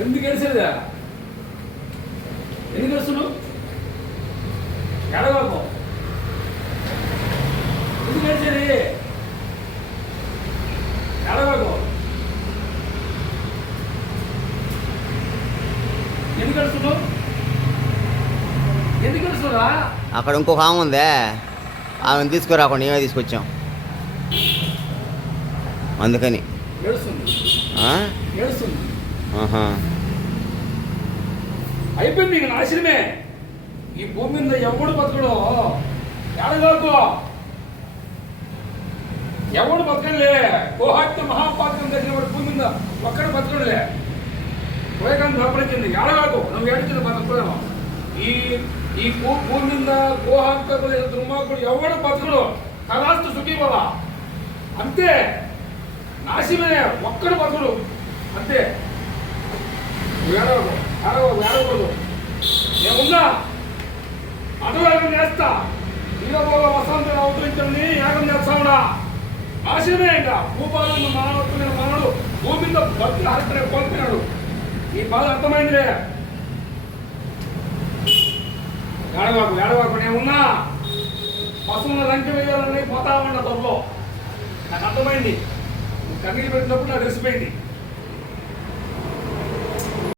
ఎందుకు ఏడిసేదా? ఎందుకు ఏడుస్తున్నావు? ఏడవాకు. ఎందుకు ఏడిసేది? ఏడవాకు. ఎందుకు ఏడుస్తున్నావు? ఎందుకు ఏడుస్తున్నారా? అక్కడ ఇంకొక ఆమె ఉందే, ఆమెను తీసుకురాకుండా మేమే తీసుకొచ్చాం అందుకని. ఏడుస్తుంది. ఆ? ఏడుస్తుంది. ఆహా. అయిపోయింది నీకు నాశనమే. ఈ భూమి మీద ఎవడు బతకడం ఎడగాకు. ఎవడు బతకలే. కోహత్య మహాపాత్రం దగ్గర వాడు భూమి మీద ఒక్కడ బతకలే. పోయకాన్ని దప్పడించింది. ఎడగాకు. నువ్వు ఏడిచిన బతకలేము. ఈ భూమి మీద గోహత్యకు దుర్మార్గుడు ఎవడు బతకడు. తలాస్తు సుఖీబల అంతే. నాశనమే. ఒక్కడు బతకడు అంతే. ఏడవకు. ఏడవకూడదు. నేనున్నా అటుయాగం చేస్తా. వీరభోగ వసంతను అవతరించని యాగం చేస్తావుడా. నాశనమే. ఇంకా భూపాలను మానవత్వమైన మానవుడు భూమి మీద భక్తి హరితనే కోల్పోయినాడు. ఈ బాధ అర్థమైందిలే. ఏడవాకు. నేనున్నా. పశువులను లంకె వేయాలని పోతా ఉన్నా త్వరలో. నాకు అర్థమైంది. కన్నీళ్ళు పెట్టినప్పుడు నాకు తెలిసిపోయింది.